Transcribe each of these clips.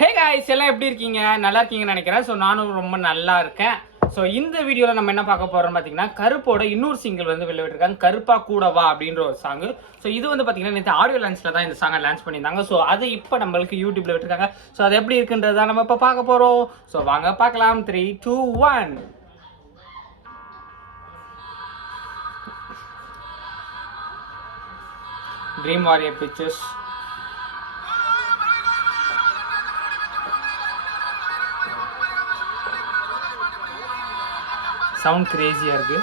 Hey guys, எல்லாம் எப்படி இருக்கீங்க? நல்லா இருக்கீங்கன்னு நினைக்கிறேன். ஸோ நானும் ரொம்ப நல்லா இருக்கேன். ஸோ இந்த வீடியோவில் நம்ம என்ன பார்க்க போகிறோம் பார்த்தீங்கன்னா, கருப்போட இன்னொரு சிங்கிள் வந்து வெளியிட்டிருக்காங்க, கருப்பா கூட வா அப்படின்ற ஒரு சாங்கு. ஸோ இது வந்து பார்த்தீங்கன்னா நேற்று ஆடியோ லான்ச்சில் தான் இந்த சாங்கை லான்ச் பண்ணியிருந்தாங்க. ஸோ அது இப்போ நம்மளுக்கு யூடியூப்பில் விட்டுருக்காங்க. ஸோ அது எப்படி இருக்குன்றது தான் நம்ம இப்போ பார்க்க போகிறோம். ஸோ வாங்க பார்க்கலாம். 3, 2, 1. Dream warrior pictures. சவுண்ட் கிரேசியாக இருக்குது.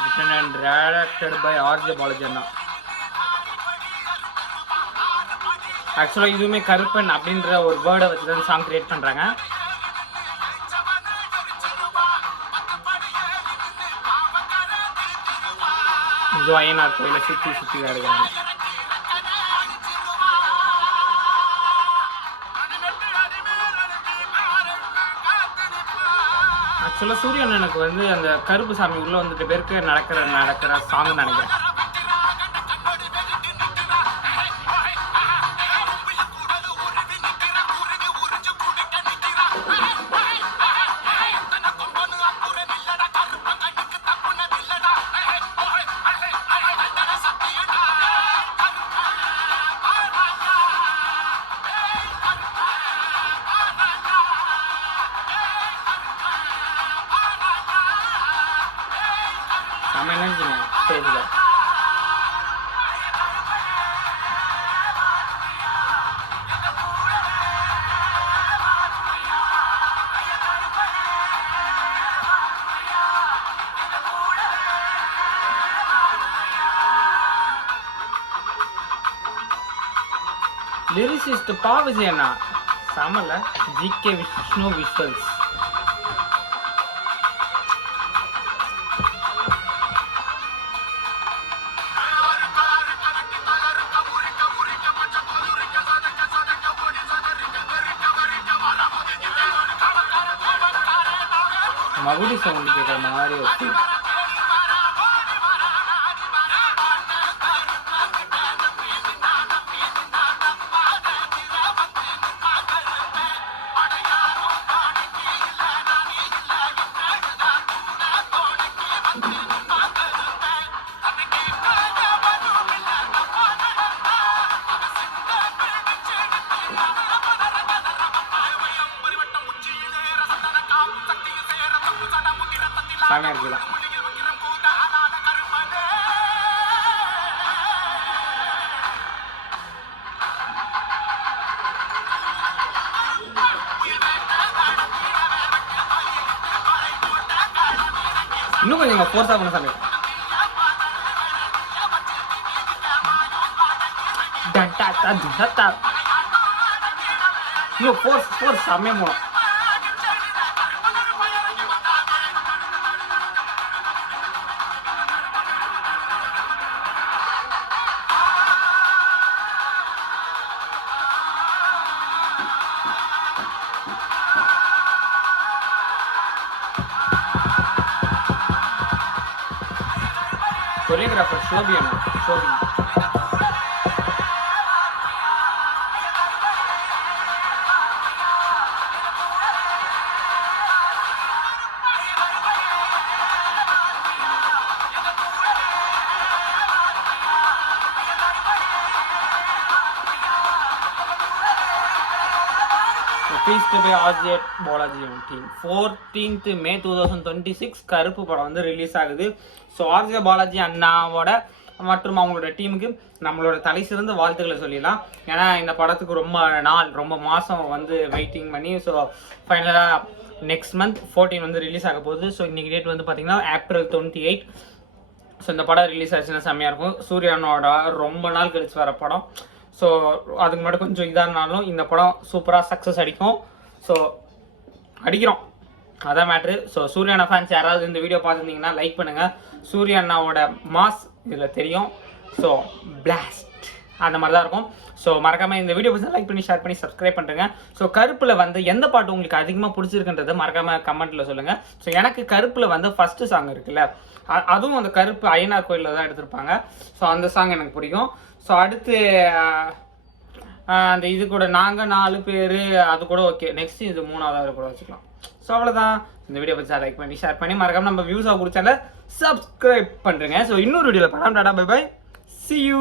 Written and directed by R.J. Balajan. ஆக்சுவலாக இதுவுமே கருப்பன் அப்படின்ற ஒரு வேர்டை வச்சு தான் சாங் கிரியேட் பண்ணுறாங்க. இது ஐயனார் கோயிலை சுற்றி சுற்றி விளையாடுகிறாங்க. ஆக்சுவலாக சூரியன் எனக்கு வந்து அந்த கருப்பு சாமி உள்ள வந்துட்டு பேருக்கு நடக்கிற சாங் நினைக்கிறேன். ஸ்டேஜில் லிரிசிஸ்ட் பா விஜயண்ணா சமல ஜிகே விஷ்ணு விஷுவல்ஸ். மகுடி சவுண்ட் கேட்குற மாதிரி இருக்கு. சாமியாக இருக்குதான். இன்னும் கொஞ்சம் ஃபோர்ஸாக பண்ண சாமி. இன்னும் ஃபோர்ஸ் செம்மையாக போகணும். Choreographer Shobi. By R.J. Balajan team. 14th May 2026 கருப்பு படம் வந்து ரிலீஸ் ஆகுது. So R.J. பாலாஜி அண்ணாவோட மற்றும் அவங்களோட டீமுக்கு நம்மளோட தலை சிறந்த வாழ்த்துக்களை சொல்லிடலாம். ஏன்னா இந்த படத்துக்கு ரொம்ப மாதம் வந்து வெயிட்டிங் பண்ணி ஸோ ஃபைனலாக நெக்ஸ்ட் மந்த் 14 வந்து ரிலீஸ் ஆக போகுது. ஸோ இன்றைக்கி டேட் வந்து பார்த்திங்கன்னா April 28. ஸோ இந்த படம் ரிலீஸ் ஆச்சுன்னா செம்மையாக இருக்கும். சூர்யானோட ரொம்ப நாள் கழிச்சு வர படம். ஸோ அதுக்கு முன்னாடி கொஞ்சம் இதானாலும் இந்த படம் சூப்பராக சக்ஸஸ் அடிக்கும். ஸோ அடிக்கிறோம், அதான் மேட்ரு. ஸோ சூர்யா ஃபேன்ஸ் யாராவது இந்த வீடியோ பார்த்துருந்தீங்கன்னா லைக் பண்ணுங்கள். சூர்யா அண்ணாவோட மாஸ் இதில் தெரியும். So blast. அந்த மாதிரி தான் இருக்கும். ஸோ மறக்காமல் இந்த வீடியோ பற்றி லைக் பண்ணி ஷேர் பண்ணி சப்ஸ்கிரைப் பண்ணுறேங்க. ஸோ கருப்பில் வந்து எந்த பாட்டு உங்களுக்கு அதிகமாக பிடிச்சிருக்குன்றது மறக்காமல் கமெண்ட்டில் சொல்லுங்கள். ஸோ எனக்கு கருப்பில் வந்து ஃபஸ்ட்டு சாங் இருக்குல்ல, அதுவும் அந்த கருப்பு ஐயனார் கோயிலில் தான் எடுத்திருப்பாங்க. ஸோ அந்த சாங் எனக்கு பிடிக்கும். ஸோ அடுத்து அந்த இது கூட நாங்கள் 4 பேர் அது கூட ஓகே. நெக்ஸ்ட் இது 3வது கூட வச்சுக்கலாம். ஸோ அவ்வளோதான். இந்த வீடியோ பற்றி லைக் பண்ணி ஷேர் பண்ணி மறக்காமல் நம்ம வியூஸாக பிடிச்சால சப்ஸ்கிரைப் பண்ணுறேங்க. ஸோ இன்னொரு வீடியோவில் பார்க்கலாம். Tata bye bye, see you.